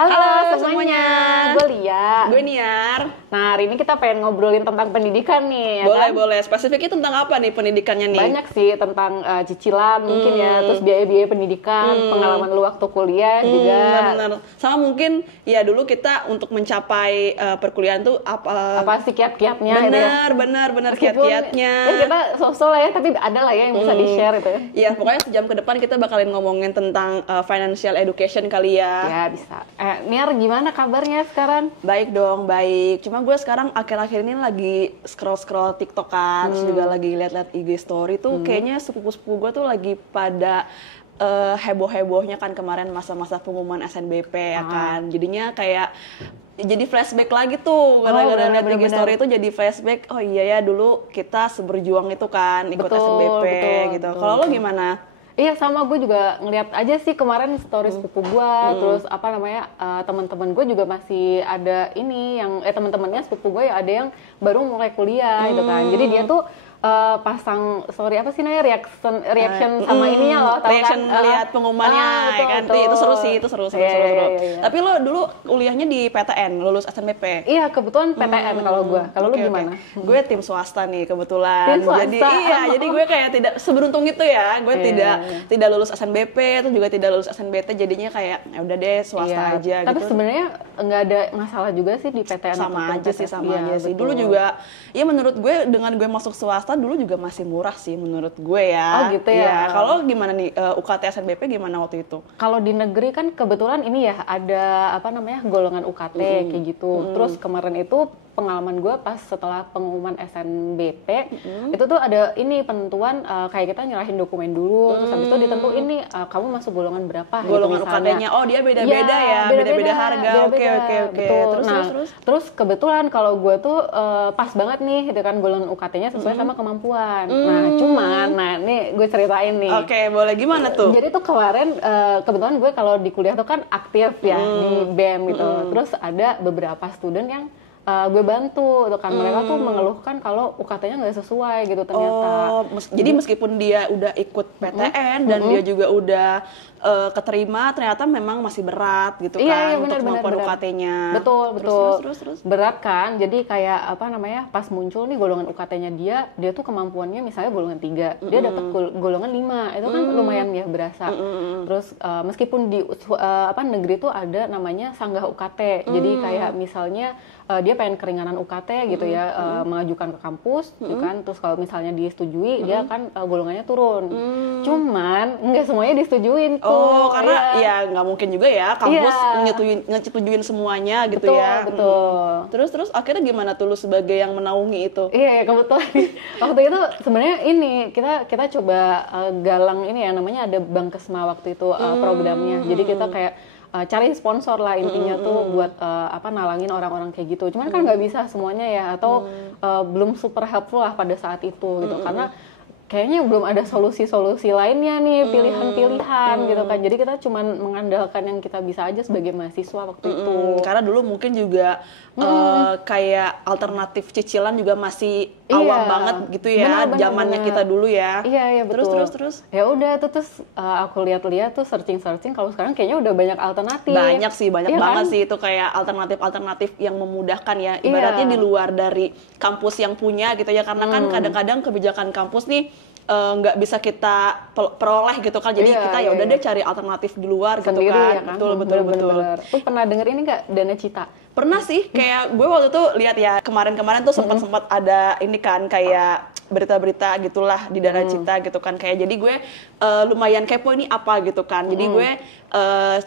Halo semuanya. Gue Lia. Gue Niar. Nah, hari ini kita pengen ngobrolin tentang pendidikan nih, Boleh, kan? boleh. Spesifiknya tentang apa nih pendidikannya nih? Banyak sih, tentang cicilan mungkin ya, terus biaya-biaya pendidikan, pengalaman lu waktu kuliah juga. Benar. Sama mungkin ya dulu kita untuk mencapai perkuliahan tuh Apa sih kiat-kiatnya gitu ya? benar Meskipun, kiat-kiatnya. ya kita sosok lah ya, tapi ada lah ya yang bisa di-share gitu ya. Iya, pokoknya sejam ke depan kita bakalan ngomongin tentang financial education kali ya. Ya, bisa. Niar, gimana kabarnya sekarang? Baik dong, baik. Cuma gue sekarang akhir-akhir ini lagi scroll-scroll TikTok kan, terus juga lagi liat-liat IG story tuh kayaknya sepupu-sepupu gue tuh lagi pada heboh-hebohnya kan kemarin masa-masa pengumuman SNBP ya kan. Jadinya kayak jadi flashback lagi tuh gara-gara liat IG story itu jadi flashback. Oh iya ya, dulu kita seberjuang itu kan ikut SNBP gitu. Kalau lo gimana? Iya, sama, gue juga ngeliat aja sih kemarin story sepupu gue, terus apa namanya, teman-teman gue juga masih ada ini yang teman-temannya sepupu gue ya ada yang baru mulai kuliah gitu kan. Jadi dia tuh pasang story apa sih namanya, reaction sama ininya loh, tahu reaction kan? lihat pengumumannya betul, kan. betul. Itu seru sih, itu seru. Iya. Tapi lo dulu kuliahnya di PTN, lulus SNBP. Iya, kebetulan PTN kalau gue. Kalau lu gimana? Gue tim swasta nih kebetulan. Tim swasta. Jadi gue kayak tidak seberuntung itu ya. Gue tidak lulus SNBP, itu juga tidak lulus SNBT, jadinya kayak ya udah deh swasta aja Tapi gitu. sebenarnya nggak ada masalah juga sih di PTN. Sama aja sih. Betul. Dulu juga ya menurut gue dengan gue masuk swasta dulu juga masih murah sih menurut gue ya. Oh gitu ya. Kalau gimana nih UKT SNBP gimana waktu itu? Kalau di negeri kan kebetulan ini ya ada apa namanya golongan UKT kayak gitu. Terus kemarin itu pengalaman gue pas setelah pengumuman SNBP itu tuh ada ini penentuan kayak kita nyerahin dokumen dulu, terus habis itu ditentuin nih kamu masuk golongan berapa Golongan gitu misalnya. UKT-nya. Oh, dia beda-beda ya, beda-beda harga. Oke. Betul. Terus. Terus kebetulan kalau gue tuh pas banget nih gitu kan golongan UKT-nya sesuai sama kemampuan. Nah nih gue ceritain nih. Oke, boleh, gimana tuh? Jadi tuh kemarin kebetulan gue kalau di kuliah tuh kan aktif ya di BEM gitu. Terus ada beberapa student yang gue bantu tuh kan, mereka tuh mengeluhkan kalau UKT-nya nggak sesuai gitu ternyata. Jadi meskipun dia udah ikut PTN dan dia juga udah keterima, ternyata memang masih berat gitu kan untuk kemampuan UKT-nya. Betul. Terus. Berat kan, jadi kayak apa namanya, pas muncul nih golongan UKT-nya dia tuh kemampuannya misalnya golongan 3, dia dapat golongan 5, itu kan lumayan ya berasa. Terus meskipun di negeri tuh ada namanya sanggah UKT, jadi kayak misalnya dia pengen keringanan UKT gitu ya, mengajukan ke kampus, gitu kan. Terus kalau misalnya disetujui, dia kan golongannya turun. Cuman nggak semuanya disetujuin tuh. Oh, karena ya nggak mungkin juga ya kampus ngesetujuin semuanya gitu ya. Betul. Terus akhirnya gimana tuh lu sebagai yang menaungi itu? Iya, kebetulan waktu itu sebenarnya ini kita coba galang ini ya, namanya ada Bangkesma waktu itu programnya. Jadi kita kayak cari sponsor lah intinya tuh buat nalangin orang-orang kayak gitu. Cuman kan nggak bisa semuanya ya, atau belum super helpful lah pada saat itu gitu, karena kayaknya belum ada solusi-solusi lainnya nih, pilihan-pilihan gitu kan. Jadi kita cuman mengandalkan yang kita bisa aja sebagai mahasiswa waktu itu. Karena dulu mungkin juga kayak alternatif cicilan juga masih awam banget gitu ya, zamannya kita dulu ya. Iya betul. Terus. Ya udah terus aku lihat-lihat tuh searching. Kalau sekarang kayaknya udah banyak alternatif. Banyak banget kan? sih itu kayak alternatif yang memudahkan ya. Ibaratnya di luar dari kampus yang punya gitu ya, karena kan kadang-kadang kebijakan kampus nih nggak bisa kita peroleh gitu kan, jadi kita ya udah deh cari alternatif di luar sendiri, gitu kan. Ya kan? Betul. Lu pernah denger ini nggak, Dana Cita? Pernah sih, kayak gue waktu itu lihat ya kemarin tuh sempat ada ini kan kayak berita-berita gitulah di Dana Cita gitu kan, kayak jadi gue lumayan kepo ini apa gitu kan, jadi gue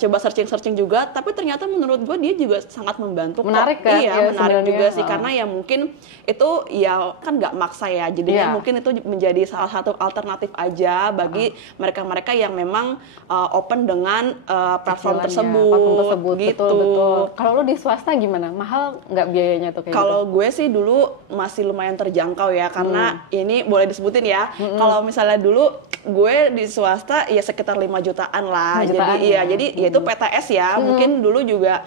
coba searching juga, tapi ternyata menurut gue dia juga sangat membantu. Menarik kan? Iya, menarik juga sih, karena ya mungkin itu ya kan nggak maksa ya, jadinya mungkin itu menjadi salah satu alternatif aja bagi mereka-mereka yang memang open dengan platform tersebut gitu. Betul. Kalau lu di swasta gimana? Mahal nggak biayanya tuh kayak Kalau gitu? gue sih dulu masih lumayan terjangkau ya, karena ini boleh disebutin ya. Kalau misalnya dulu gue di swasta ya sekitar 5 jutaan lah. Jadi ya itu PTS ya. Mungkin dulu juga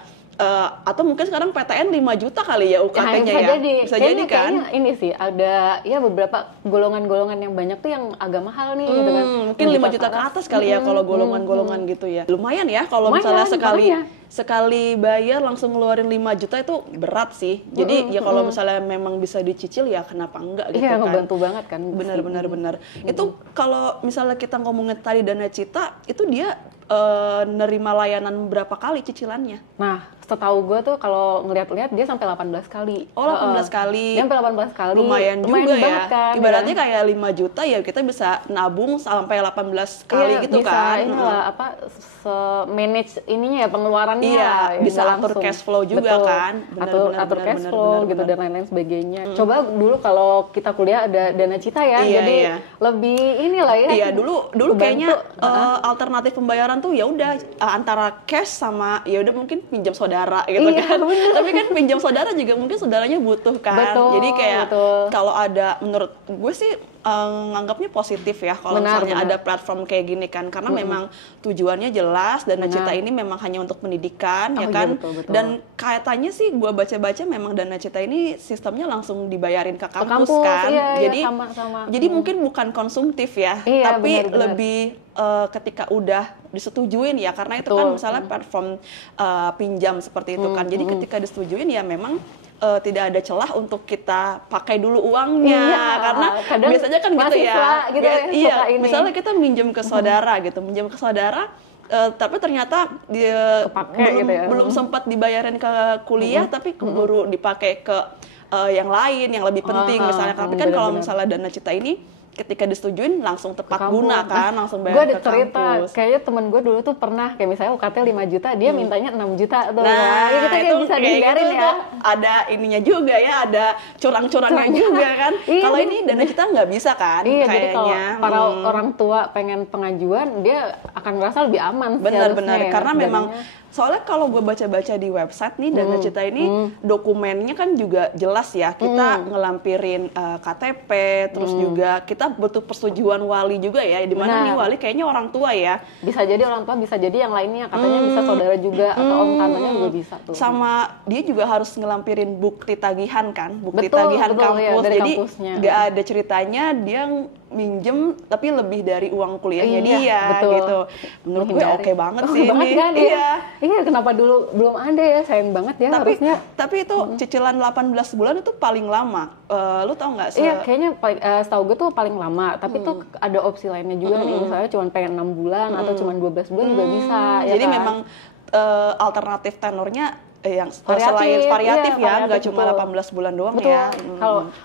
atau mungkin sekarang PTN 5 juta kali ya UKT-nya bisa ya. jadi. Bisa jadi kan. Kayaknya ini sih ada ya beberapa golongan-golongan yang banyak tuh yang agak mahal nih gitu kan. Mungkin 5 juta ke atas kali ya kalau golongan-golongan gitu ya. Lumayan ya kalau misalnya sekali bayar langsung ngeluarin 5 juta itu berat sih. Jadi ya kalau misalnya memang bisa dicicil ya kenapa enggak gitu iya, kan. ngebantu banget kan. Benar. Itu kalau misalnya kita ngomongin tadi Dana Cita, itu dia nerima layanan berapa kali cicilannya? Nah, setahu gue tuh kalau ngeliat-lihat dia sampai 18 kali. Oh, 18 kali. Dia sampai 18 kali. Lumayan juga ya. Kan, ibaratnya kayak 5 juta ya kita bisa nabung sampai 18 kali gitu bisa, kan. Inilah manage ininya ya pengeluarannya. Iya, bisa atur langsung. cash flow juga. Betul. Kan. Atur cash flow gitu dan lain-lain sebagainya. Coba dulu kalau kita kuliah ada Dana Cita ya. Jadi lebih inilah ya. Iya, dulu kayaknya alternatif pembayaran tuh ya udah antara cash sama ya udah mungkin pinjam saudara gitu kan. Tapi kan pinjam saudara juga mungkin saudaranya butuh kan. Jadi kayak kalau ada menurut gue sih nganggapnya positif ya kalau misalnya ada platform kayak gini kan, karena memang tujuannya jelas Dana Cita ini memang hanya untuk pendidikan ya kan. Betul. Dan kaitannya sih gue baca-baca memang Dana Cita ini sistemnya langsung dibayarin ke kampus kan. Jadi mungkin bukan konsumtif ya, tapi benar. Lebih ketika udah disetujuin ya, karena itu kan misalnya platform pinjam seperti itu kan. Jadi ketika disetujuin ya memang tidak ada celah untuk kita pakai dulu uangnya, karena biasanya kan gitu ya. Iya, misalnya kita minjem ke saudara gitu, tapi ternyata dia belum sempat dibayarin ke kuliah, tapi keburu dipakai ke yang lain yang lebih penting misalnya. Tapi kan kalau misalnya Dana Cita ini ketika disetujuin langsung tepat guna kan, langsung bayar ke kampus. Gue ada cerita, kayaknya temen gue dulu tuh pernah, kayak misalnya UKT 5 juta, dia mintanya 6 juta tuh. Nah, kita kayak bisa dihindarin ya. Ada ininya juga ya, ada curang-curangnya juga kan. Kalau ini Dana Cita nggak bisa kan, kayaknya. Jadi kalau para orang tua pengen pengajuan, dia akan merasa lebih aman. Benar-benar, karena memang soalnya kalau gue baca-baca di website nih Dana Cita ini dokumennya kan juga jelas ya, kita ngelampirin KTP, terus juga kita butuh persetujuan wali juga ya, dimana nih wali kayaknya orang tua ya. Bisa jadi orang tua, bisa jadi yang lainnya, katanya bisa saudara juga atau om tantenya juga bisa tuh. Sama dia juga harus ngelampirin bukti tagihan kan, tagihan kampus, ya, jadi nggak ada ceritanya dia minjem tapi lebih dari uang kuliahnya dia gitu. Menurut gue oke banget sih ini. Kan, iya, kenapa dulu belum ada ya, sayang banget ya harusnya. Tapi itu cicilan 18 bulan itu paling lama. Lu tau nggak sih? Iya, kayaknya setahu gue tuh paling lama, tapi tuh ada opsi lainnya juga nih, misalnya cuma pengen 6 bulan atau cuma 12 bulan juga bisa. Jadi memang alternatif tenornya yang selain variatif ya, nggak cuma 18 bulan doang ya.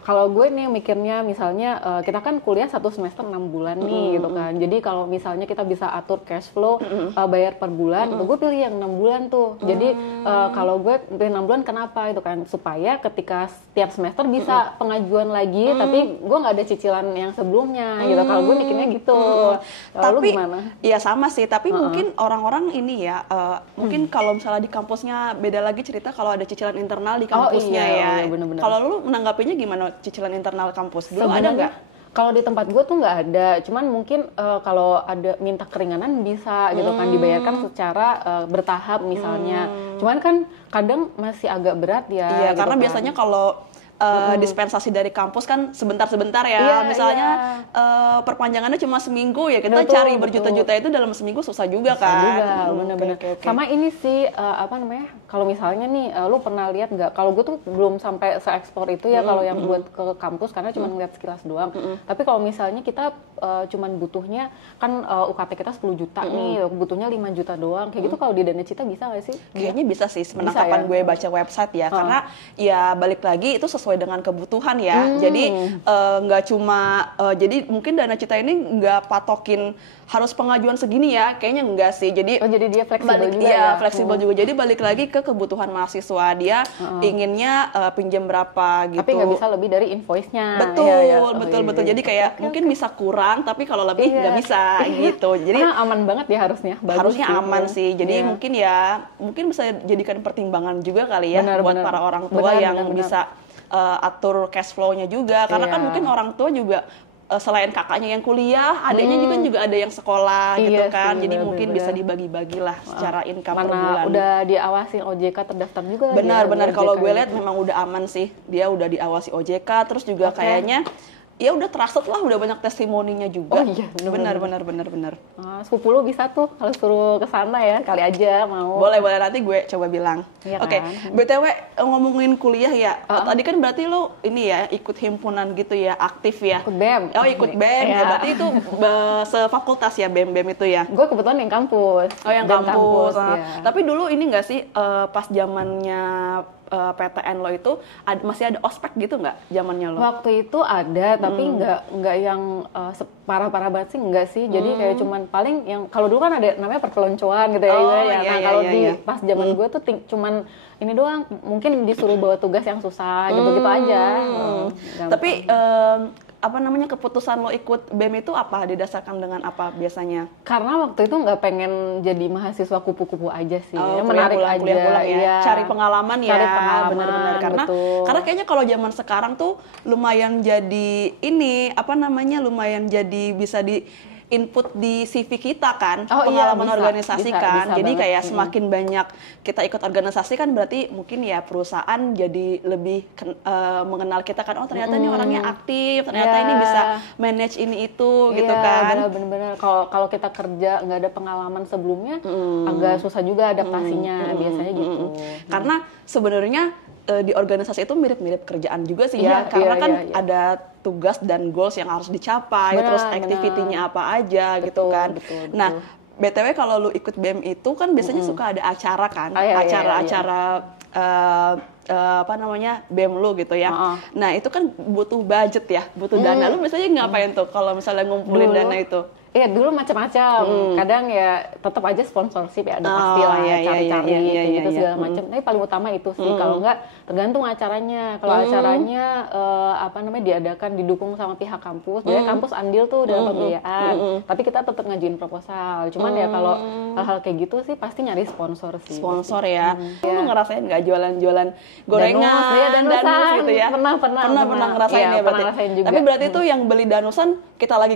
Kalau gue nih mikirnya misalnya kita kan kuliah 1 semester 6 bulan nih gitu kan. Jadi kalau misalnya kita bisa atur cash flow bayar per bulan, gue pilih yang 6 bulan tuh. Jadi kalau gue pilih 6 bulan kenapa itu kan, supaya ketika setiap semester bisa pengajuan lagi, tapi gue nggak ada cicilan yang sebelumnya gitu. Kalau gue mikirnya gitu. Tapi gimana? Iya sama sih, tapi mungkin orang-orang ini ya, mungkin kalau misalnya di kampusnya beda lagi cerita kalau ada cicilan internal di kampusnya ya. Kalau lu menanggapinya gimana cicilan internal kampus? Dulu ada nggak? Kalau di tempat gue tuh nggak ada, cuman mungkin kalau ada minta keringanan bisa gitu kan, dibayarkan secara bertahap misalnya. Cuman kan kadang masih agak berat ya. Iya, gitu karena kan. biasanya kalau dispensasi dari kampus kan sebentar-sebentar ya. Misalnya perpanjangannya cuma seminggu ya, kita cari berjuta-juta itu dalam seminggu susah juga kan. Bener-bener. Sama ini sih kalau misalnya nih lu pernah lihat nggak, kalau gue tuh belum sampai se-ekspor itu ya kalau yang buat ke kampus, karena cuma ngeliat sekilas doang. Tapi kalau misalnya kita cuman butuhnya kan UKT kita 10 juta nih, butuhnya 5 juta doang, kayak gitu kalau di Dana Cita bisa nggak sih? Kayaknya bisa sih, penangkapan gue baca website ya, karena ya balik lagi itu sesuai dengan kebutuhan ya. Jadi nggak cuma jadi mungkin Dana Cita ini nggak patokin harus pengajuan segini ya, kayaknya enggak sih. Jadi dia fleksibel juga ya. Fleksibel juga. Jadi balik lagi ke kebutuhan mahasiswa, dia inginnya pinjam berapa gitu. Tapi nggak bisa lebih dari invoice-nya. Betul. Jadi kayak mungkin bisa kurang, tapi kalau lebih nggak bisa gitu. Jadi aman banget ya harusnya. Harusnya aman sih. Jadi mungkin bisa jadikan pertimbangan juga kali ya buat para orang tua yang bisa atur cash flow-nya juga, karena kan mungkin orang tua juga selain kakaknya yang kuliah, adiknya juga ada yang sekolah gitu Iya kan. sih, Jadi mungkin bisa bener-bener. dibagi-bagilah secara income per Mana bulan. udah diawasi OJK, terdaftar juga lagi Benar-benar ya, kalau OJK gue gitu. lihat memang udah aman sih. Dia udah diawasi OJK, terus juga Oke. kayaknya ya udah trusted lah, udah banyak testimoninya juga. Oh iya, bener-bener. Benar. Sepupu lu bisa tuh kalau suruh ke sana ya, kali aja mau. Boleh nanti gue coba bilang. Iya Oke, kan? BTW ngomongin kuliah ya. Tadi kan berarti lo ini ya ikut himpunan gitu ya, aktif ya. Ikut BEM. Oh, ikut BEM ya. Iya. Berarti itu sefakultas ya BEM itu ya. Gue kebetulan yang kampus. Oh, yang BEM kampus. ya. Tapi dulu ini nggak sih pas zamannya PTN lo itu masih ada ospek gitu nggak zamannya lo? Waktu itu ada, tapi nggak yang parah-parah banget sih, nggak sih. Jadi kayak cuman paling yang kalau dulu kan ada namanya perpeloncoan gitu ya. Oh, ibaratnya. iya, Nah iya, kalau iya, di iya. pas zaman gue tuh cuman ini doang, mungkin disuruh bawa tugas yang susah gitu-gitu aja. Gampang. Tapi apa namanya, keputusan lo ikut BEM itu apa, didasarkan dengan apa biasanya? Karena waktu itu nggak pengen jadi mahasiswa kupu-kupu aja sih, Oh, menarik aja, kuliah pulang ya. iya. Cari pengalaman ya. Cari pengalaman, Bener-bener. betul. Karena kayaknya kalau zaman sekarang tuh lumayan jadi ini apa namanya, lumayan jadi bisa di input di CV kita kan, Oh, iya, pengalaman bisa, organisasi bisa, kan. bisa Jadi banget. kayak semakin banyak kita ikut organisasi kan berarti mungkin ya perusahaan jadi lebih mengenal kita kan. Oh ternyata ini orangnya aktif, ternyata Iya. ini bisa manage ini itu gitu kan. Iya, benar-benar. Kalau kita kerja nggak ada pengalaman sebelumnya, agak susah juga adaptasinya, biasanya gitu. Karena sebenarnya di organisasi itu mirip-mirip kerjaan juga sih ya, Iya, karena iya, kan iya. ada tugas dan goals yang harus dicapai, Benar, terus benar. activity-nya apa aja gitu Betul, kan. betul. Nah, BTW kalau lu ikut BEM itu kan biasanya suka ada acara kan, Iya, iya, acara-acara apa namanya, BEM lu gitu ya. Nah, itu kan butuh budget ya, butuh dana. Lu biasanya ngapain tuh kalau misalnya ngumpulin Dulu, dana itu? Iya, dulu macam-macam. Kadang ya tetap aja sponsorship ya, ada pasti lah, iya, cari-cari iya, kayak gitu iya. segala macam. Tapi paling utama itu sih. Kalau enggak, tergantung acaranya. Kalau acaranya apa namanya, diadakan didukung sama pihak kampus, jadi kampus andil tuh dalam pembiayaan. Tapi kita tetap ngajuin proposal. Cuman ya kalau hal-hal kayak gitu sih pasti nyari sponsor sih. Sponsor ya. Lu ngerasain nggak jualan-jualan gorengan, Iya, danusan. gitu ya? Pernah ngerasain Iya, ya pernah berarti. ngerasain juga. Tapi berarti itu yang beli danusan kita lagi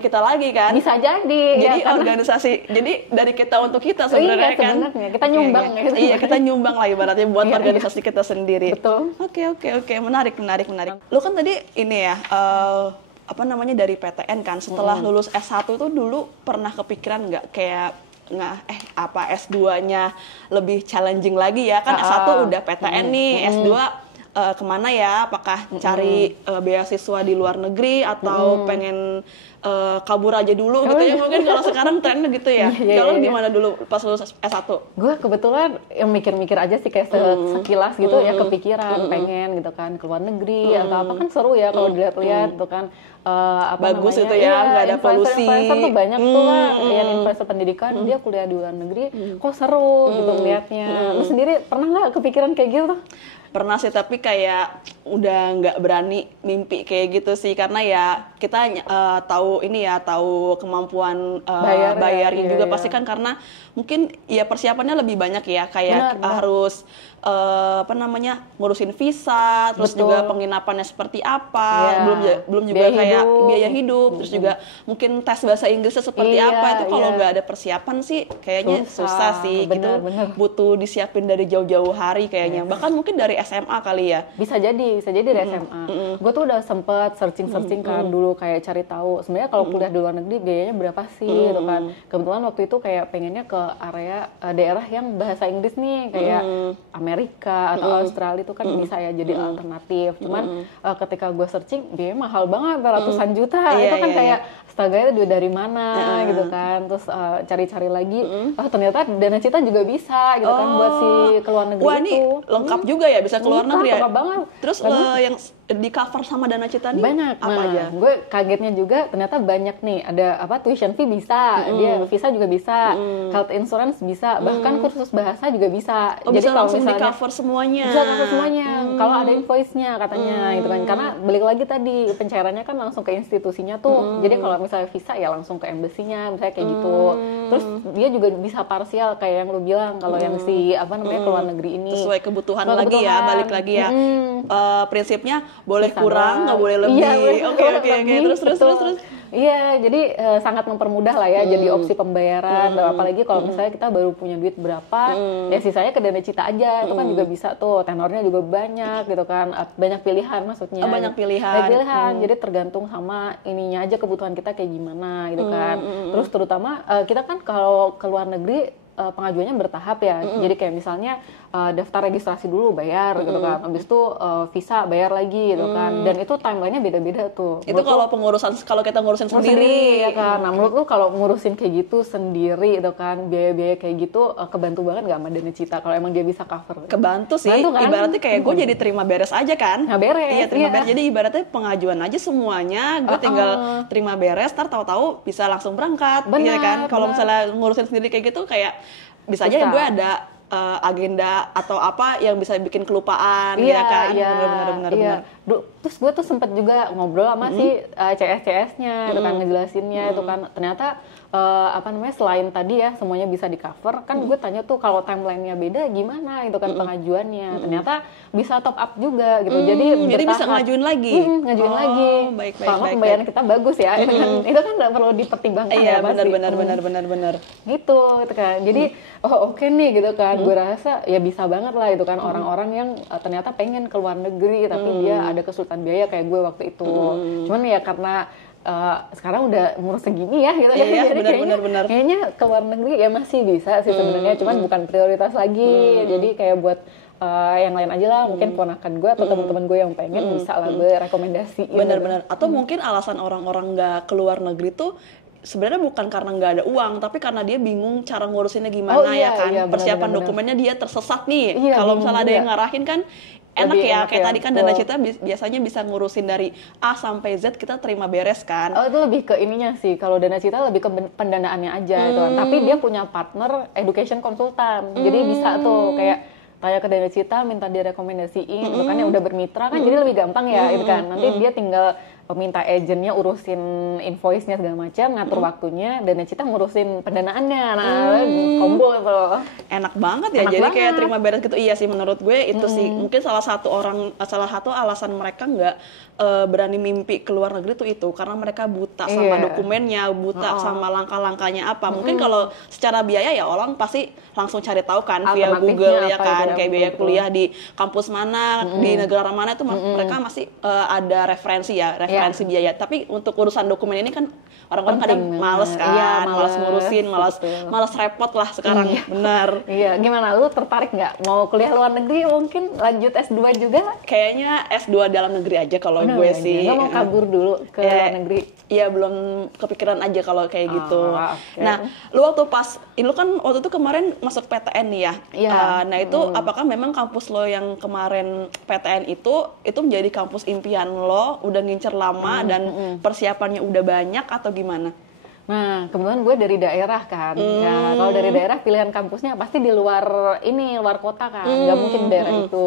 kan? Bisa jadi. Jadi ya, karena- organisasi, jadi dari kita untuk kita sebenarnya Iya, kan? sebenarnya. Kita nyumbang Iya, gitu. Iya, kita nyumbang lah ibaratnya buat Iya, organisasi kita sendiri. Betul. Oke, menarik. Lu kan tadi ini ya, apa namanya, dari PTN kan, setelah lulus S1 tuh dulu pernah kepikiran nggak kayak apa S2-nya lebih challenging lagi ya, kan S1 udah PTN nih, S2 kemana ya, apakah cari beasiswa di luar negeri atau pengen kabur aja dulu gitu ya, mungkin kalau sekarang trennya gitu ya. Iya, Kalau iya. gimana dulu pas lulus S1? Gue kebetulan yang mikir-mikir aja sih kayak sekilas gitu ya, kepikiran pengen gitu kan ke luar negeri atau apa, kan seru ya kalau dilihat-lihat tuh kan apa Bagus namanya, itu ya, nggak ada polusi. influencer tuh banyak tuh kan yang influencer pendidikan, dia kuliah di luar negeri, kok seru gitu ngeliatnya. Lu sendiri pernah nggak kepikiran kayak gitu tuh? Pernah sih, tapi kayak udah nggak berani mimpi kayak gitu sih, karena ya kita tahu kemampuan bayarnya iya, juga iya. pasti kan, karena mungkin ya persiapannya lebih banyak ya, kayak Benar. harus apa namanya, ngurusin visa, terus Betul. juga penginapannya seperti apa, Iya. belum juga Biaya kayak hidup. biaya hidup, terus juga mungkin tes bahasa Inggrisnya seperti Iya, apa, itu kalau iya. nggak ada persiapan sih kayaknya susah sih. Benar, gitu benar. butuh disiapin dari jauh-jauh hari kayaknya, bahkan mungkin dari SMA kali ya. Bisa jadi dari SMA. Gue tuh udah sempet searching kan dulu, kayak cari tahu sebenarnya kalau kuliah di luar negeri biayanya berapa sih gitu kan. Kebetulan waktu itu kayak pengennya ke area daerah yang bahasa Inggris nih, kayak Amerika atau Australia itu kan bisa ya jadi alternatif. Cuman ketika gue searching biayanya mahal banget, ratusan juta. Iya, Itu kan iya, kayak astaga, itu duit dari mana gitu kan. Terus cari-cari lagi, ternyata Dana Cita juga bisa gitu kan buat si ke luar negeri. Wah, ini itu lengkap juga ya, bisa keluar Lengkap, negeri ya. lengkap banget. Terus yang di cover sama Dana Cita nih banyak. apa Nah, aja? gue kagetnya juga ternyata banyak nih. Ada apa, tuition fee bisa, dia visa juga bisa, health insurance bisa, bahkan kursus bahasa juga bisa. Oh, bisa langsung di cover semuanya. bisa cover semuanya. Kalau ada invoice-nya katanya gitu kan. Karena balik lagi tadi pencairannya kan langsung ke institusinya tuh. Jadi kalau misalnya visa ya langsung ke embassy-nya, misalnya kayak gitu. Terus dia juga bisa parsial kayak yang lu bilang, kalau yang si apa namanya, ke luar negeri ini. Sesuai kebutuhan Sesuai lagi ya, kebutuhan. balik lagi ya. Prinsipnya boleh Bisa kurang, banget. nggak boleh lebih. Iya, boleh Oke. lebih. Terus. Betul. Iya, jadi sangat mempermudah lah ya jadi opsi pembayaran. Apalagi kalau misalnya kita baru punya duit berapa, ya sisanya ke Dana Cita aja. Itu kan juga bisa tuh, tenornya juga banyak gitu kan. Banyak pilihan maksudnya. Banyak pilihan. Banyak pilihan, jadi tergantung sama ininya aja kebutuhan kita kayak gimana gitu kan. Terus terutama kita kan kalau ke luar negeri pengajuannya bertahap ya. Jadi kayak misalnya daftar registrasi dulu bayar gitu kan. Habis itu visa bayar lagi gitu kan. Dan itu timelinenya beda-beda tuh. Itu kalau kita ngurusin sendiri ya kan. Nah, menurut lu kalau ngurusin kayak gitu sendiri gitu kan, biaya-biaya kayak gitu kebantu banget nggak sama Dana Cita kalau emang dia bisa cover? Kebantu sih. Bantu, kan? Ibaratnya kayak gue jadi terima beres aja kan. Nah, beres. Iya, terima beres. Jadi ibaratnya pengajuan aja semuanya, gue tinggal terima beres, ntar tahu-tahu bisa langsung berangkat. Iya kan. Kalau misalnya ngurusin sendiri kayak gitu kayak bisa aja gue ada agenda atau apa yang bisa bikin kelupaan, ya kan? Benar. Terus gue tuh sempet juga ngobrol sama si CS-CS-nya, itu kan ngejelasinnya, itu kan ternyata selain tadi ya semuanya bisa di cover, kan gue tanya tuh kalau timeline-nya beda gimana itu kan pengajuannya, ternyata bisa top up juga gitu, jadi bisa ngajuin lagi, kalau pembayaran kita bagus ya, itu kan nggak perlu dipertimbangkan. Iya, benar. Gitu kan, jadi oke nih gitu kan, gue rasa ya bisa banget lah itu kan orang-orang yang ternyata pengen ke luar negeri tapi dia ada kesulitan biaya kayak gue waktu itu, cuman ya karena sekarang udah umur segini ya gitu kan, jadi kayaknya ke luar negeri ya masih bisa sih sebenarnya, cuman bukan prioritas lagi, jadi kayak buat yang lain aja lah, mungkin ponakan gue atau teman-teman gue yang pengen bisa lah gue rekomendasiin. Benar. Atau mungkin alasan orang-orang nggak ke luar negeri tuh sebenarnya bukan karena nggak ada uang, tapi karena dia bingung cara ngurusinnya gimana persiapan dokumennya dia tersesat nih. Kalau misalnya ada yang ngarahin kan enak ya, kayak tadi kan Dana Cita biasanya bisa ngurusin dari A sampai Z kita terima beres kan. Itu lebih ke ininya sih, kalau Dana Cita lebih ke pendanaannya aja gitu kan. Tapi dia punya partner education konsultan, jadi bisa tuh kayak tanya ke Dana Cita, minta dia rekomendasiin, itu kan yang udah bermitra kan, jadi lebih gampang ya, gitu kan. Nanti dia tinggal minta agentnya urusin invoice-nya segala macam, ngatur waktunya, Dana Cita ngurusin pendanaannya, combo tuh. Enak banget ya, jadi kayak terima beres gitu. Iya sih menurut gue itu sih mungkin salah satu alasan mereka nggak berani mimpi ke luar negeri tuh itu karena mereka buta sama dokumennya, buta sama langkah-langkahnya apa. Mungkin kalau secara biaya ya orang pasti langsung cari tahu kan via Google ya kan, kayak biaya kuliah di kampus mana, di negara mana itu mereka masih ada referensi biaya. Tapi untuk urusan dokumen ini kan orang-orang kadang males kan, malas ngurusin, malas repot lah sekarang. Benar. Iya, gimana lu tertarik nggak mau kuliah luar negeri, mungkin lanjut S2 juga? Kayaknya S2 dalam negeri aja kalau gue sih. Nggak mau kabur dulu ke luar negeri? Iya, belum kepikiran aja kalau kayak gitu. Nah, lu kan waktu itu kemarin masuk PTN nih ya. Nah itu apakah memang kampus lo yang kemarin PTN itu menjadi kampus impian lo, udah ngincer lama dan persiapannya udah banyak atau gimana? Nah, kebetulan gue dari daerah kan. Ya, kalau dari daerah pilihan kampusnya pasti di luar kota kan. Nggak mungkin daerah itu.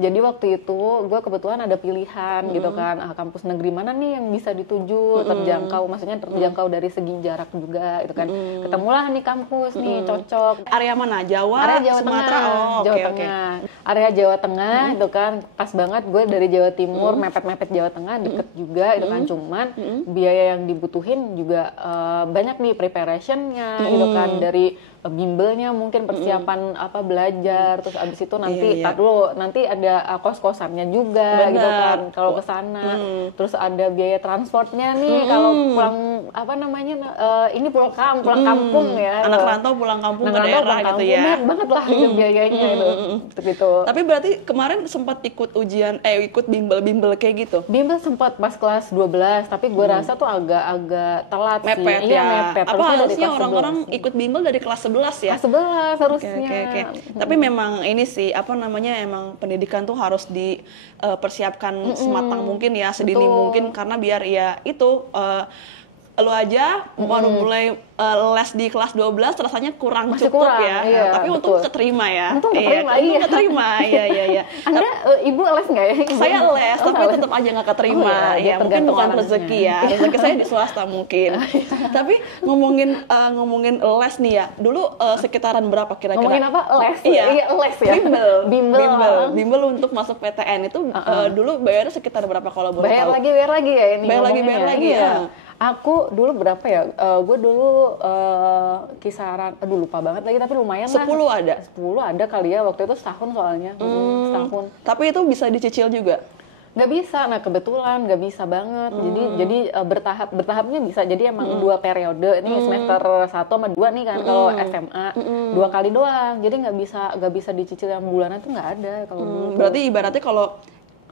Jadi waktu itu gue kebetulan ada pilihan gitu kan. Kampus negeri mana nih yang bisa dituju, terjangkau. Maksudnya terjangkau dari segi jarak juga gitu kan. Ketemulah nih kampus nih cocok. Area mana? Jawa, Sumatera? Jawa Tengah. Area Jawa Tengah itu kan pas banget, gue dari Jawa Timur, mepet-mepet Jawa Tengah, deket juga itu kan. Cuman biaya yang dibutuhin juga banyak nih preparationnya gitu kan, dari bimbelnya mungkin persiapan belajar, terus abis itu nanti nanti ada kos-kosannya juga gitu kan kalau ke sana, terus ada biaya transportnya nih kalau pulang ini pulang kampung ya, anak rantau pulang kampung ke daerah gitu ya, banyak banget lah itu biayanya gitu. Tapi berarti kemarin sempat ikut bimbel kayak gitu? Bimbel sempat pas kelas 12, tapi gue rasa tuh agak telat mepet sih. Mepet. Apa harusnya orang-orang ikut bimbel dari kelas 11 ya? Kelas 11 harusnya. Okay. Tapi memang ini sih emang pendidikan tuh harus dipersiapkan sematang mungkin ya, sedini mungkin, karena biar ya itu lu aja baru mulai les di kelas 12 rasanya masih cukup kurang, ya. Iya, tapi untung keterima ya. Untung keterima. Iya. Anda ibu les nggak ya? Saya les, tapi tetap aja nggak keterima. Ya mungkin bukan rezeki ya. Rezeki saya di swasta mungkin. Tapi ngomongin les nih ya. Dulu sekitaran berapa kira-kira? Ngomongin apa? Les? Iya, les ya. Bimbel untuk masuk PTN itu dulu bayarnya sekitar berapa kalau boleh tahu? Bayar lagi ya ini. Bayar lagi ya. Aku dulu berapa ya? Gue dulu kisaran, aduh lupa banget lagi, tapi lumayan 10 lah. ada? 10 ada kali ya, waktu itu setahun soalnya. Setahun. Tapi itu bisa dicicil juga? Nggak bisa, nah kebetulan nggak bisa banget. Jadi bertahapnya bisa. Jadi emang 2 periode, ini semester 1 sama 2 nih kan, kalau SMA 2 kali doang. Jadi nggak bisa dicicil yang bulanan tuh nggak ada kalau dulu. Berarti ibaratnya kalau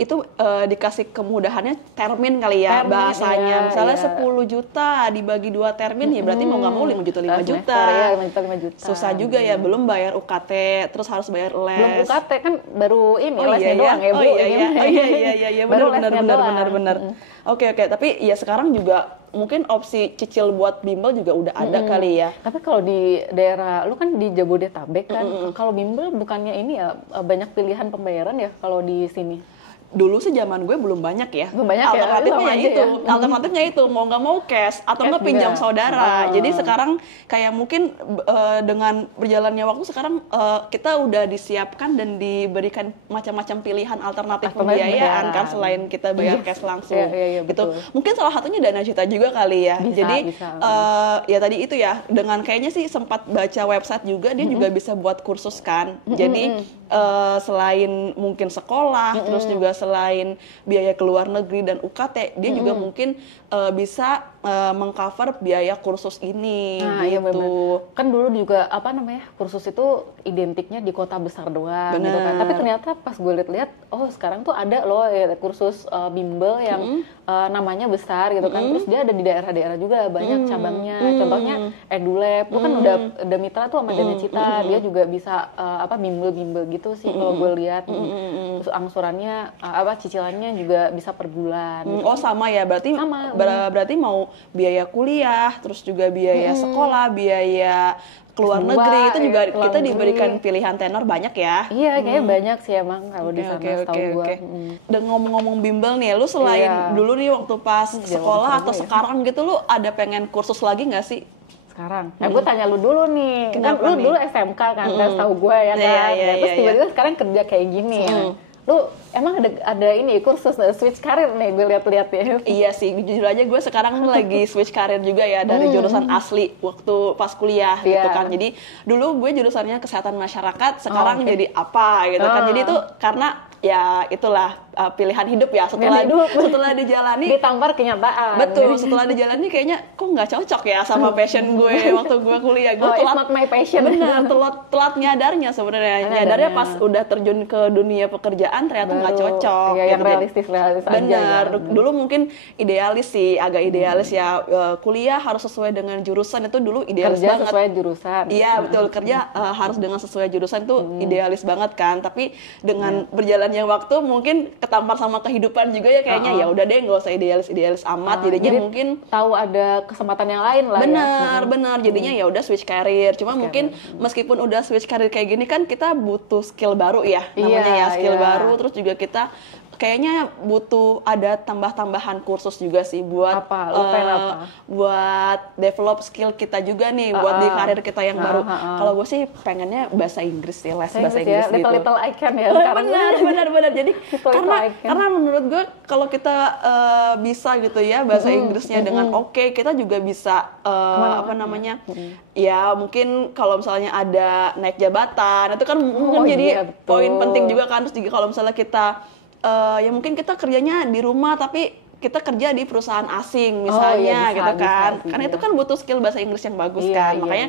itu dikasih kemudahannya termin kali ya, Termin, bahasanya. iya, Misalnya iya. 10 juta dibagi 2 termin, ya berarti mau nggak mau 5 juta 5 juta. Semester, ya 5 juta. Susah juga ya, belum bayar UKT, terus harus bayar les. Belum UKT kan baru ini Oh lesnya iya, doang ya, Bu. oh iya, Baru benar lesnya doang. benar. Oke, tapi ya sekarang juga mungkin opsi cicil buat bimbel juga udah ada kali ya. Tapi kalau di daerah, lu kan di Jabodetabek kan, kalau bimbel bukannya ini ya banyak pilihan pembayaran ya kalau di sini? Dulu sih zaman gue belum banyak ya. Belum banyak ya, Alternatifnya sama ya aja itu, ya. alternatifnya itu mau nggak mau cash atau nggak Cash pinjam juga. saudara. Jadi sekarang kayak mungkin dengan berjalannya waktu sekarang kita udah disiapkan dan diberikan macam-macam pilihan alternatif pembiayaan kan selain kita bayar cash langsung. Iya, gitu. betul. Mungkin salah satunya Dana Cita juga kali ya. Bisa, Jadi bisa. ya tadi itu ya, dengan kayaknya sih sempat baca website juga dia juga bisa buat kursus kan. Jadi selain mungkin sekolah, terus juga selain biaya ke luar negeri dan UKT, dia juga mungkin bisa mengcover biaya kursus ini Iya gitu. bener. Kan dulu juga kursus itu identiknya di kota besar doang gitu kan. Tapi ternyata pas gue lihat-lihat, oh sekarang tuh ada loh ya, kursus bimbel yang namanya besar gitu kan. Terus dia ada di daerah-daerah juga banyak cabangnya. Contohnya EduLab, itu kan udah mitra tuh sama Dana Cita. Dia juga bisa bimbel-bimbel gitu sih kalau gue lihat. Terus angsurannya cicilannya juga bisa per bulan. Gitu. Oh sama ya, berarti Sama. berarti mau biaya kuliah, terus juga biaya sekolah, biaya keluar S2, negeri itu juga ya, keluar kita negeri. diberikan pilihan tenor banyak ya. Iya, kayaknya banyak sih emang kalau di sana setahu gue. Dan ngomong-ngomong bimbel nih, lu selain dulu nih waktu pas sekolah atau sekarang gitu, lu ada pengen kursus lagi nggak sih? Sekarang, gue tanya lu dulu nih. Kenapa kan lu nih? dulu SMK kan, setahu gue ya kan. Terus tiba-tiba sekarang kerja kayak gini ya. Lu emang ada ini kursus switch karir nih, gue lihat-lihat ya. Iya sih, jujur aja gue sekarang lagi switch karir juga ya dari jurusan asli waktu pas kuliah gitu kan. Jadi dulu gue jurusannya kesehatan masyarakat, sekarang jadi apa gitu kan. Jadi itu karena ya itulah pilihan hidup ya setelah dijalani ditampar kenyataan. betul setelah dijalani kayaknya kok nggak cocok ya sama passion gue waktu gue kuliah. Gue it's not my passion. bener telat nyadarnya sebenarnya. Nyadarnya pas udah terjun ke dunia pekerjaan ternyata nggak cocok. Ya, yang gitu. realistis aja. Bener. Dulu mungkin idealis sih, agak idealis ya. Kuliah harus sesuai dengan jurusan, itu dulu idealis kerja banget. sesuai jurusan. Iya betul, kerja harus dengan sesuai jurusan itu idealis banget kan. Tapi dengan berjalannya waktu mungkin ketampar sama kehidupan juga ya kayaknya ya udah deh nggak usah idealis amat. Jadinya jadi mungkin tahu ada kesempatan yang lain lah. benar jadinya ya udah switch career. Cuma mungkin meskipun udah switch career kayak gini kan kita butuh skill baru ya, namanya ya skill baru. Terus juga kita kayaknya butuh ada tambah-tambahan kursus juga sih buat buat develop skill kita juga nih buat di karir kita yang baru. Kalau gue sih pengennya bahasa Inggris sih, les bahasa Inggris gitu. Little I can ya sekarang. Benar. Jadi karena menurut gue kalau kita bisa gitu ya bahasa Inggrisnya dengan oke, kita juga bisa ya mungkin kalau misalnya ada naik jabatan itu kan mungkin jadi poin penting juga kan. Terus juga kalau misalnya kita ya mungkin kita kerjanya di rumah tapi kita kerja di perusahaan asing misalnya gitu kan. Karena itu kan butuh skill bahasa Inggris yang bagus kan. Makanya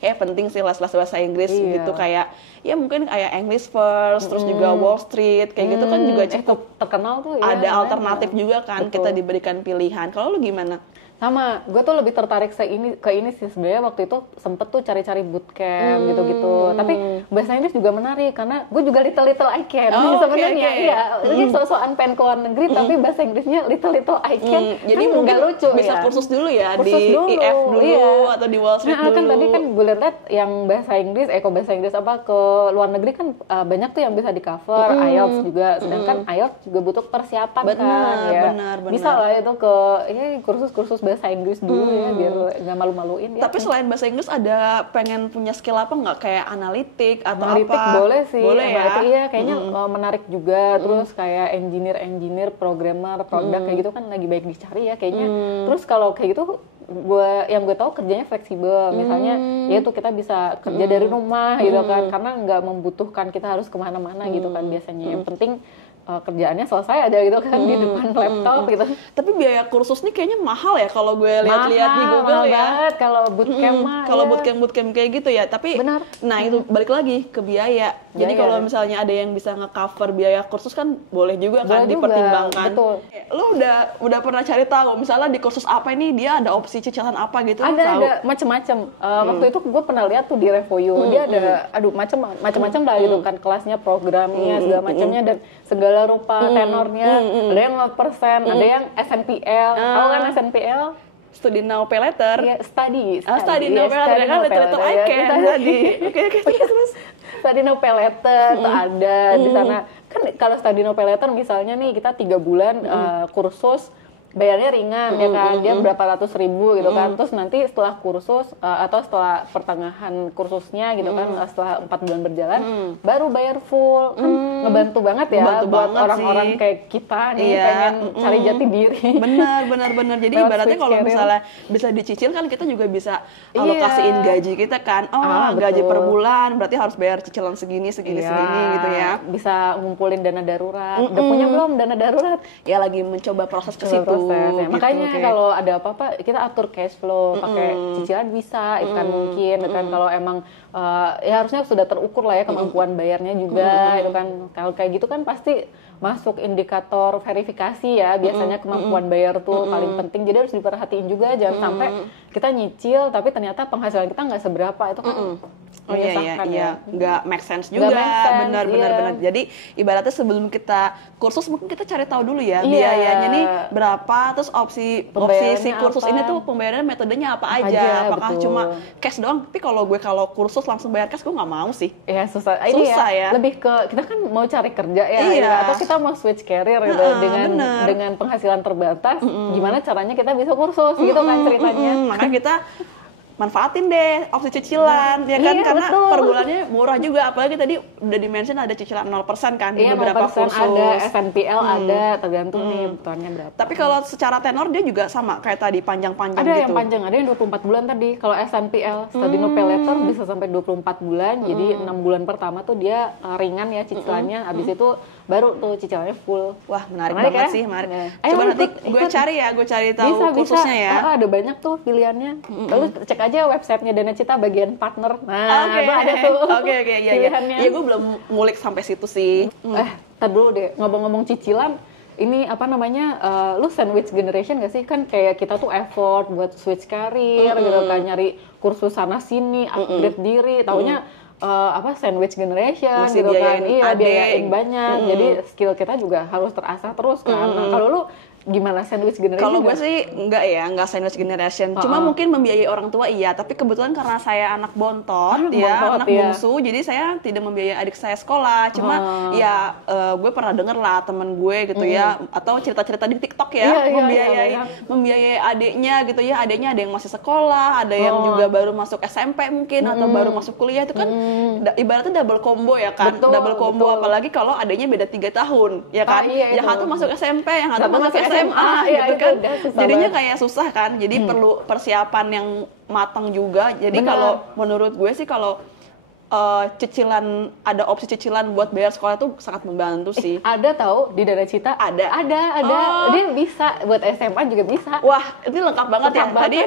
kayak penting sih les bahasa Inggris gitu, kayak ya mungkin kayak English First, terus juga Wall Street kayak gitu kan juga cukup terkenal tuh ya. Ada alternatif juga kan, kita diberikan pilihan. Kalau lu gimana? Sama, gue tuh lebih tertarik ke ini sih sebenarnya. Waktu itu sempet tuh cari-cari bootcamp gitu-gitu. Tapi bahasa Inggris juga menarik karena gue juga little I can. Sebenarnya iya, ini so-soan pengen ke luar negeri tapi bahasa Inggrisnya little I can. Jadi kan mungkin lucu bisa ya. kursus dulu ya kursus di dulu, IF dulu atau di Wall Street dulu. Kan tadi kan gue lihat yang bahasa Inggris, bahasa Inggris ke luar negeri kan banyak tuh yang bisa di cover, IELTS juga. Sedangkan IELTS juga butuh persiapan kan ya. Benar. Bisa lah itu ke kursus-kursus bahasa Inggris dulu ya biar nggak malu-maluin ya. Tapi selain bahasa Inggris ada pengen punya skill apa nggak, kayak analitik atau Analitik apa? boleh sih. Boleh ya. Iya kayaknya menarik juga. Terus kayak engineer, programmer, produk kayak gitu kan lagi baik dicari ya kayaknya. Terus kalau kayak gitu gue tahu kerjanya fleksibel, misalnya ya itu kita bisa kerja dari rumah gitu kan, karena nggak membutuhkan kita harus kemana-mana gitu kan biasanya. Yang penting kerjaannya selesai aja gitu kan di depan laptop gitu. Tapi biaya kursus nih kayaknya mahal ya kalau gue lihat-lihat di Google mahal ya. banget kalau bootcamp mah. Kalau ya. bootcamp kayak gitu ya, tapi Benar. nah itu balik lagi ke biaya. Jadi Biaya. kalau misalnya ada yang bisa nge-cover biaya kursus kan boleh juga kan Boleh juga, dipertimbangkan. betul. Lo udah pernah cari tahu misalnya di kursus apa ini dia ada opsi cicilan apa gitu? Lo tahu? Ada macam-macam. Waktu itu gue pernah lihat tuh di Revoyo, dia ada macam-macam lah gitu kan, kelasnya, programnya, segala macamnya dan segala rupa tenornya. Ada yang 0%, ada yang SNPL. Tahu kan SNPL? Study now pay later. Iya, study Now pay later kan little I can tadi. Oke, terus. Study now pay later tuh ada di sana. Kan kalau study now pay later misalnya nih kita 3 bulan kursus, bayarnya ringan ya kan, dia berapa ratus ribu gitu kan, terus nanti setelah kursus atau setelah pertengahan kursusnya gitu kan, setelah 4 bulan berjalan baru bayar full. Kan ngebantu banget ya Ngebantu buat banget orang-orang sih. kayak kita nih Iya, pengen cari jati diri. benar. Jadi Lewat ibaratnya switch kalau career. misalnya bisa dicicil kan kita juga bisa Iya. alokasiin gaji kita kan. Gaji betul. per bulan berarti harus bayar cicilan segini Iya, gitu ya. bisa ngumpulin dana darurat. Udah punya belum dana darurat? Ya lagi mencoba proses ke situ. Proses, ya. Gitu, Makanya oke. kalau ada apa-apa kita atur cash flow, pakai cicilan bisa, itu kan mungkin, kan kalau emang ya harusnya sudah terukur lah ya kemampuan bayarnya juga, itu kan kalau kayak gitu kan pasti masuk indikator verifikasi ya, biasanya kemampuan bayar tuh paling penting, jadi harus diperhatiin juga, jangan sampai kita nyicil tapi ternyata penghasilan kita nggak seberapa, itu kan menyesakkan ya. Nggak make sense juga, make sense, benar. Jadi ibaratnya sebelum kita kursus mungkin kita cari tahu dulu ya Iya. biayanya nih berapa, terus opsi Pembayarannya si kursus apa? ini tuh pembayaran metodenya apa aja, apakah betul. cuma cash doang? Tapi kalau kursus langsung bayar cash gue nggak mau sih. Ya susah. Ini Susah ya. Lebih ke kita kan mau cari kerja ya, Iya. gitu. Atau kita mau switch career gitu bener. dengan penghasilan terbatas. Gimana caranya kita bisa kursus gitu kan ceritanya. Makanya kita manfaatin deh opsi cicilan ya kan, Iya, karena betul. per bulannya murah juga, apalagi tadi udah di-mention ada cicilan 0% kan di Iya, beberapa 0% kursus. ada, SNPL ada, tergantung nih butuhannya berapa. Tapi kalau secara tenor dia juga sama kayak tadi panjang-panjang Ada gitu. yang panjang, ada yang 24 bulan tadi. Kalau SNPL, Study No Pay Later bisa sampai 24 bulan. Jadi 6 bulan pertama tuh dia ringan ya cicilannya. Habis itu baru tuh cicilannya full. Wah, menarik Menarik banget ya? sih, menarik. Ya. Coba Ayo nanti ikut. gue cari tahu Bisa. kursusnya ya. Ada banyak tuh pilihannya. Lalu cek aja websitenya Dana Cita bagian partner. Nah, Oke. itu ada tuh Oke, iya. pilihannya. Iya, gue belum ngulik sampai situ sih. Tar dulu deh, ngomong-ngomong cicilan, ini apa namanya, lu sandwich generation gak sih? Kan kayak kita tuh effort buat switch karir gitu kan, nyari kursus sana sini, upgrade diri, taunya sandwich generation Mesti gitu kan, biayain iya adik. biayain banyak, jadi skill kita juga harus terasah terus kan. Nah, kalau lu gimana sandwich generation? Kalau gue nggak? sih nggak sandwich generation. Cuma mungkin membiayai orang tua iya, tapi kebetulan karena saya anak bontot anak ya. bungsu, jadi saya tidak membiayai adik saya sekolah. Cuma ya gue pernah denger lah temen gue gitu ya, atau cerita-cerita di TikTok ya, membiayai adiknya gitu ya. Adiknya ada yang masih sekolah, ada yang juga baru masuk SMP mungkin atau baru masuk kuliah, itu kan ibaratnya double combo ya kan. Betul, double combo apalagi kalau adiknya beda 3 tahun ya kan. Yang satu masuk SMP, yang satu masuk SMA gitu kan. Jadinya kayak susah kan. Jadi perlu persiapan yang matang juga. Jadi kalau menurut gue sih kalau cicilan, ada opsi cicilan buat bayar sekolah itu sangat membantu sih. Ada tahu di Dana Cita? Ada. Dia bisa buat SMA juga bisa. Wah, ini lengkap banget ya. Lengkap banget. Tadi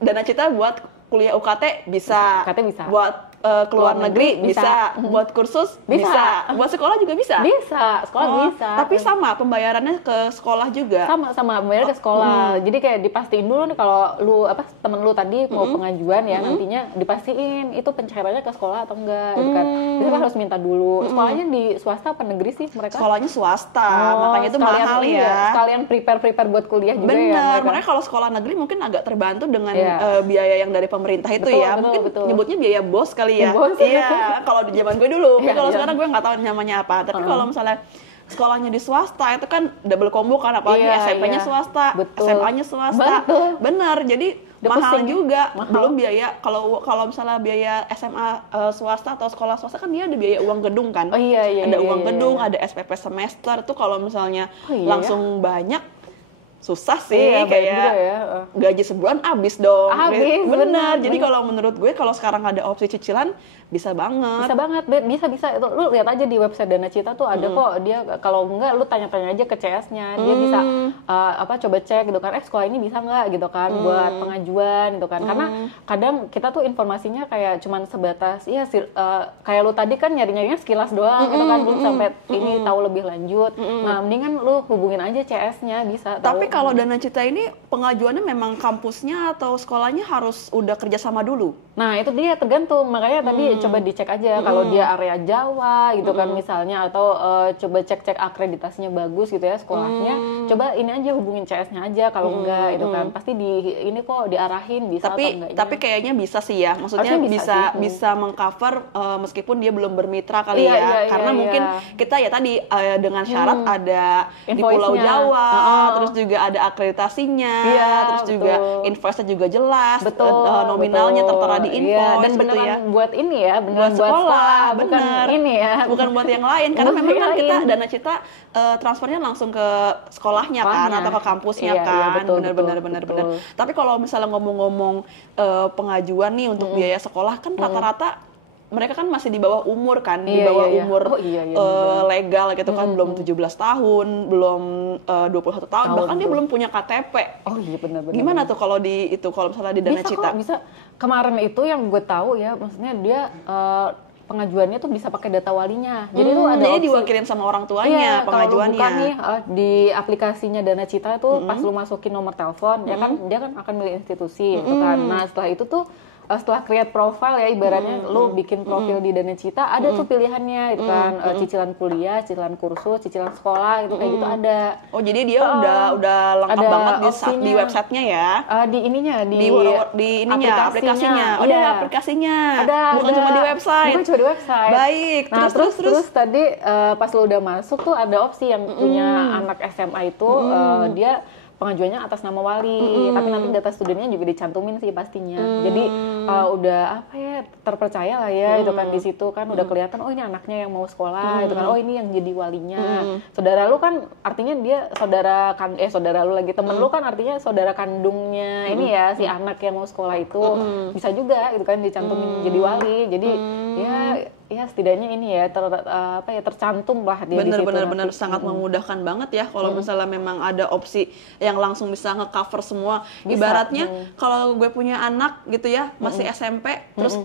Dana Cita buat kuliah UKT bisa. UKT bisa. Buat keluar negeri bisa. Buat kursus bisa. Buat sekolah juga bisa. Bisa, sekolah bisa. Tapi sama pembayarannya ke sekolah juga. Sama bayar ke sekolah. Jadi kayak dipastiin dulu nih kalau lu temen lu tadi mau pengajuan ya, nantinya dipastiin itu pencairannya ke sekolah atau enggak gitu kan. Jadi kan harus minta dulu. Sekolahnya di swasta apa negeri sih mereka? Sekolahnya swasta, makanya itu mahal ya. Sekalian prepare buat kuliah juga ya. Bener, makanya kalau sekolah negeri mungkin agak terbantu dengan biaya yang dari pemerintah itu ya. Mungkin nyebutnya biaya BOS kali ya. BOS. Iya, kalau di zaman gue dulu. Kalau sekarang gue nggak tahu namanya apa. Tapi kalau misalnya sekolahnya di swasta itu kan double combo kan, apalagi Iya, SMP-nya iya. swasta, Betul. SMA-nya swasta. Betul. Bener, jadi Udah mahal pusing. juga. Mahal. Belum biaya kalau misalnya biaya SMA swasta atau sekolah swasta kan dia ada biaya uang gedung kan. Oh iya, iya, Ada iya, uang iya, gedung, iya. ada SPP semester tuh kalau misalnya Oh iya, langsung banyak susah sih, Iya, banyak kayak juga ya. gaji sebulan habis dong. Habis, Bener. bener. Jadi kalau menurut gue kalau sekarang ada opsi cicilan bisa banget. Bisa banget, bisa itu lu lihat aja di website Dana Cita tuh ada kok dia, kalau enggak lu tanya-tanya aja ke CS-nya, dia bisa coba cek gitu kan, sekolah ini bisa nggak gitu kan buat pengajuan gitu kan, karena kadang kita tuh informasinya kayak cuman sebatas kayak lu tadi kan nyari-nyarinya sekilas doang gitu kan, belum sampai ini tahu lebih lanjut. Nah mendingan lu hubungin aja CS-nya, bisa tahu. Tapi kalau Dana Cita ini pengajuannya memang kampusnya atau sekolahnya harus udah kerjasama dulu? Nah itu dia tergantung, makanya tadi coba dicek aja kalau dia area Jawa gitu kan misalnya, atau coba cek akreditasinya bagus gitu ya sekolahnya, coba ini aja hubungin CS-nya aja, kalau enggak itu kan pasti ini kok diarahin bisa atau enggaknya. Tapi kayaknya bisa sih ya, maksudnya Harusnya bisa mengcover meskipun dia belum bermitra kali Iya, karena iya, mungkin iya. kita ya tadi dengan syarat ada di Invoice-nya. Pulau Jawa, terus juga ada akreditasinya, Iya, terus juga betul. invoice-nya juga jelas, Betul, nominalnya betul. tertera di invoice Iya, dan gitu beneran ya. buat ini ya, beneran buat sekolah, bukan bener. ini ya. Bukan buat yang lain, karena Bukan memang kan yang kita lain. Dana Cita transfernya langsung ke sekolahnya kan, Sekolahnya. atau ke kampusnya Iya, kan, iya, betul, bener. betul. Tapi kalau misalnya ngomong-ngomong pengajuan nih untuk biaya sekolah kan rata-rata mereka kan masih di bawah umur kan, di Iya, bawah iya, iya. umur Oh, iya, bener-bener. legal gitu kan, belum 17 tahun, belum 21 tahun, bahkan dia betul. belum punya KTP. Oh iya benar-benar. Gimana tuh kalau kalau misalnya di Dana Bisa Cita? kok, bisa. Kemarin itu yang gue tahu ya, maksudnya dia pengajuannya tuh bisa pakai data walinya. Jadi tuh ada jadi opsi. diwakilin sama orang Iya, tuanya kalau lu pengajuannya. buka nih di aplikasinya Dana Cita itu pas lu masukin nomor telepon, ya kan dia kan akan milih institusi gitu kan. Nah, setelah itu tuh setelah create profile ya ibaratnya lu bikin profil di Dana Cita, ada tuh pilihannya gitu kan, cicilan kuliah, cicilan kursus, cicilan sekolah gitu kayak gitu ada. Oh, jadi dia udah lengkap ada banget di opsinya. websitenya ya? Di ininya di aplikasinya. Oh, Iya. ada aplikasinya. Ada, Bukan cuma di website. Bukan cuma di website. Baik. Nah, terus tadi pas lu udah masuk tuh ada opsi yang punya anak SMA itu dia pengajuannya atas nama wali, tapi nanti data studennya juga dicantumin sih pastinya. Jadi udah apa ya, terpercaya lah ya itu kan, di situ kan udah kelihatan, oh ini anaknya yang mau sekolah itu kan, oh ini yang jadi walinya. Saudara lu kan artinya dia saudara lu lagi, temen lu kan artinya saudara kandungnya ini ya si anak yang mau sekolah itu. Bisa juga itu kan dicantumin jadi wali. Jadi ya setidaknya ini ya tercantum lah dia di situ. Bener-bener nanti. sangat memudahkan banget ya kalau misalnya memang ada opsi yang langsung bisa nge-cover semua. Ibaratnya kalau gue punya anak gitu ya, masih SMP, terus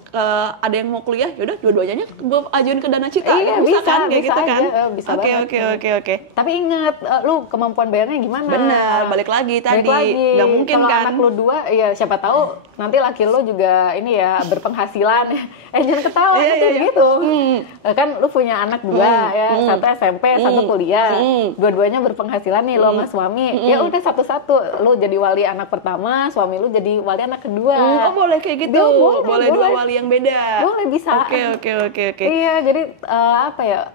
ada yang mau kuliah, yaudah dua-duanya gue ajuin ke Dana Cita. Iya, bisa kan kayak bisa gitu aja, kan? bisa Oke. banget. Tapi ingat, lu kemampuan bayarnya gimana? Bener, balik lagi tadi. Nggak mungkin kalau kan? anak lu 2, ya siapa tahu nanti laki lu juga ini ya berpenghasilan. Jangan ketawa Iya. gitu. Kan lu punya anak 2 ya, satu SMP, satu kuliah. Dua-duanya berpenghasilan nih lu sama suami. Ya udah satu-satu, lu jadi wali anak pertama, suami lu jadi wali anak kedua. Oh, boleh kayak gitu. Boleh dua wali yang beda. Boleh, bisa. Oke. Iya, jadi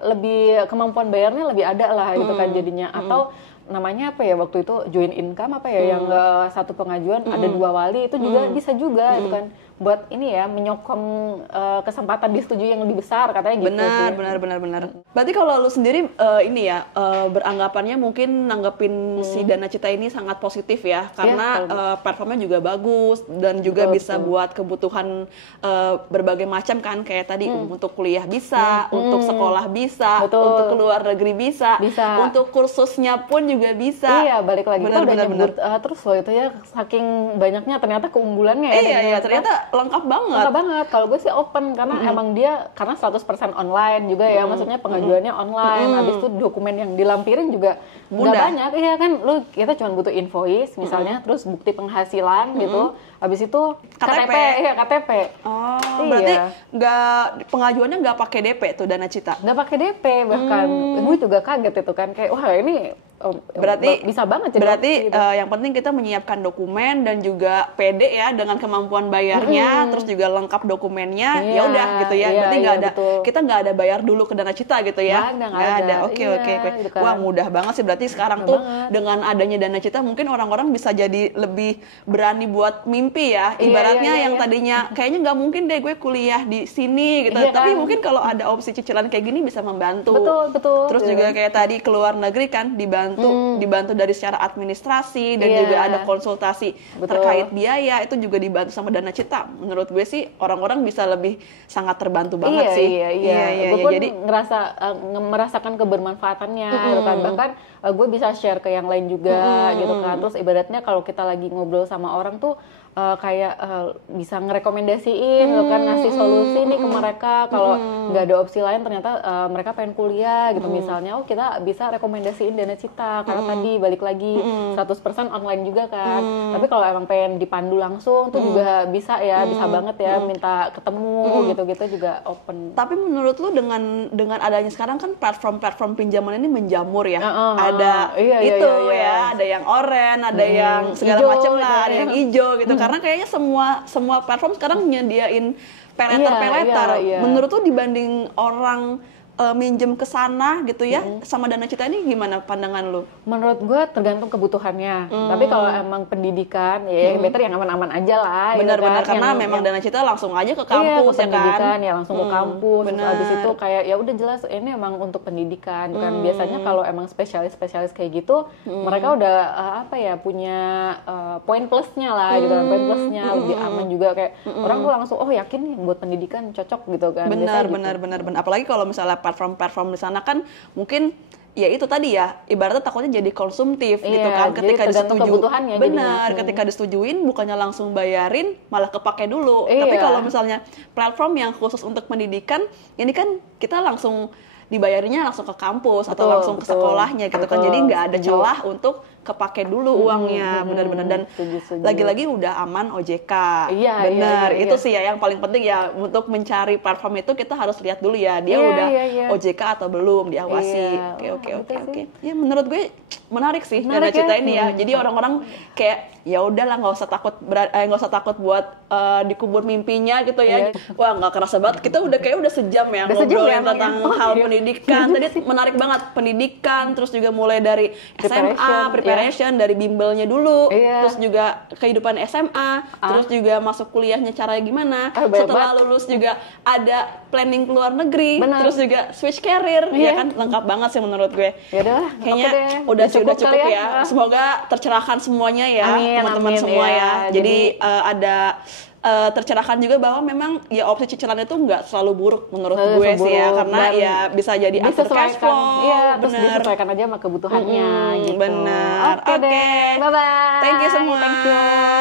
lebih kemampuan bayarnya lebih ada lah gitu kan jadinya. Atau namanya apa ya waktu itu joint income yang satu pengajuan ada 2 wali itu juga bisa juga gitu kan, buat ini ya menyokong kesempatan disetujui yang lebih besar katanya gitu. Benar. Berarti kalau lu sendiri beranggapannya mungkin nanggepin si Dana Cita ini sangat positif ya, karena performanya juga bagus dan juga bisa buat kebutuhan berbagai macam kan, kayak tadi untuk kuliah bisa, untuk sekolah bisa, untuk keluar negeri bisa, untuk kursusnya pun juga bisa. Iya, balik lagi kita udah nyebut terus loh itu ya, saking banyaknya ternyata keunggulannya ya. Iya, ternyata lengkap banget. Kalau gue sih open karena emang dia karena 100% online juga ya, maksudnya pengajuannya online. Habis itu dokumen yang dilampirin juga nggak banyak. Iya kan, kita cuma butuh invoice misalnya, terus bukti penghasilan gitu. Habis itu KTP. Oh, berarti pengajuannya nggak pakai DP tuh Dana Cita? Nggak pakai DP bahkan. Gue juga kaget itu kan, kayak wah ini Berarti bisa banget jadi berarti opsi gitu. yang penting kita menyiapkan dokumen dan juga pede ya dengan kemampuan bayarnya, terus juga lengkap dokumennya. Ya udah gitu ya. Berarti nggak ada kita nggak ada bayar dulu ke Dana Cita gitu ya. Nggak ada. Oke. Gitu kan. Wah, mudah banget sih berarti sekarang tuh dengan adanya Dana Cita mungkin orang-orang bisa jadi lebih berani buat mimpi ya. Ibaratnya yang tadinya kayaknya nggak mungkin deh gue kuliah di sini gitu. Tapi mungkin kalau ada opsi cicilan kayak gini bisa membantu. Betul. Terus juga kayak tadi ke luar negeri kan dibantu dari secara administrasi dan juga ada konsultasi terkait biaya, itu juga dibantu sama Dana Cita. Menurut gue sih orang-orang bisa lebih sangat terbantu banget sih. Iya. Gue pun jadi merasakan kebermanfaatannya gitu kan. Bahkan gue bisa share ke yang lain juga gitu kan. Terus ibaratnya kalau kita lagi ngobrol sama orang tuh kayak bisa ngerekomendasiin gitu kan, ngasih solusi nih ke mereka kalau nggak ada opsi lain ternyata mereka pengen kuliah gitu misalnya, kita bisa rekomendasiin Dana Cita karena tadi balik lagi 100% online juga kan. Tapi kalau emang pengen dipandu langsung tuh juga bisa ya, bisa banget ya minta ketemu gitu-gitu juga open. Tapi menurut lu dengan adanya sekarang kan platform-platform pinjaman ini menjamur ya. Ada ada yang oranye, ada yang segala macam lah, ada yang hijau gitu. Karena kayaknya semua platform sekarang nyediain peleter. Menurut lu dibanding orang minjem ke sana gitu ya, sama Dana Cita ini gimana pandangan lu? Menurut gue tergantung kebutuhannya. Tapi kalau emang pendidikan ya better yang aman-aman aja lah. Benar-benar gitu kan. Karena memang Dana Cita langsung aja ke kampus ya kan. Ya langsung ke kampus. Terus abis itu kayak ya udah jelas ini emang untuk pendidikan kan. Biasanya kalau emang spesialis kayak gitu, mereka udah punya poin plusnya lah gitu kan. Poin plusnya lebih aman juga kayak orang tuh langsung yakin nih buat pendidikan cocok gitu kan. Benar. Apalagi kalau misalnya platform di sana kan mungkin ya itu tadi ya, ibaratnya takutnya jadi konsumtif gitu kan, ketika disetujui. Benar, ketika disetujuin bukannya langsung bayarin malah kepake dulu. Tapi kalau misalnya platform yang khusus untuk pendidikan, ini kan kita langsung dibayarnya langsung ke kampus atau langsung ke sekolahnya gitu kan. Jadi nggak ada celah untuk kepake dulu uangnya, benar-benar. Dan lagi-lagi udah aman OJK. Benar, itu sih ya yang paling penting ya, untuk mencari platform itu kita harus lihat dulu ya, dia udah OJK atau belum, diawasi. Oke. Ya menurut gue menarik sih Dana Cita ini ya. Jadi orang-orang kayak ya udahlah nggak usah takut buat dikubur mimpinya gitu ya. Wah, nggak kerasa banget kita udah sejam ya ngobrolin tentang hal pendidikan. Tadi menarik banget pendidikan, terus juga mulai dari SMA, preparation dari bimbelnya dulu, terus juga kehidupan SMA, terus juga masuk kuliahnya caranya gimana, setelah lulus juga ada planning ke luar negeri, terus juga switch career, ya kan, lengkap banget sih menurut gue. Yaudah, kayaknya udah cukup ya. Semoga tercerahkan semuanya ya, teman-teman semua ya. Jadi ada tercerahkan juga bahwa memang ya opsi cicilan itu nggak selalu buruk menurut gue sih ya, karena ya bisa jadi after cash flow, terus disesuaikan aja sama kebutuhannya gitu. Benar. Oke. Bye bye. Thank you semua. Thank you.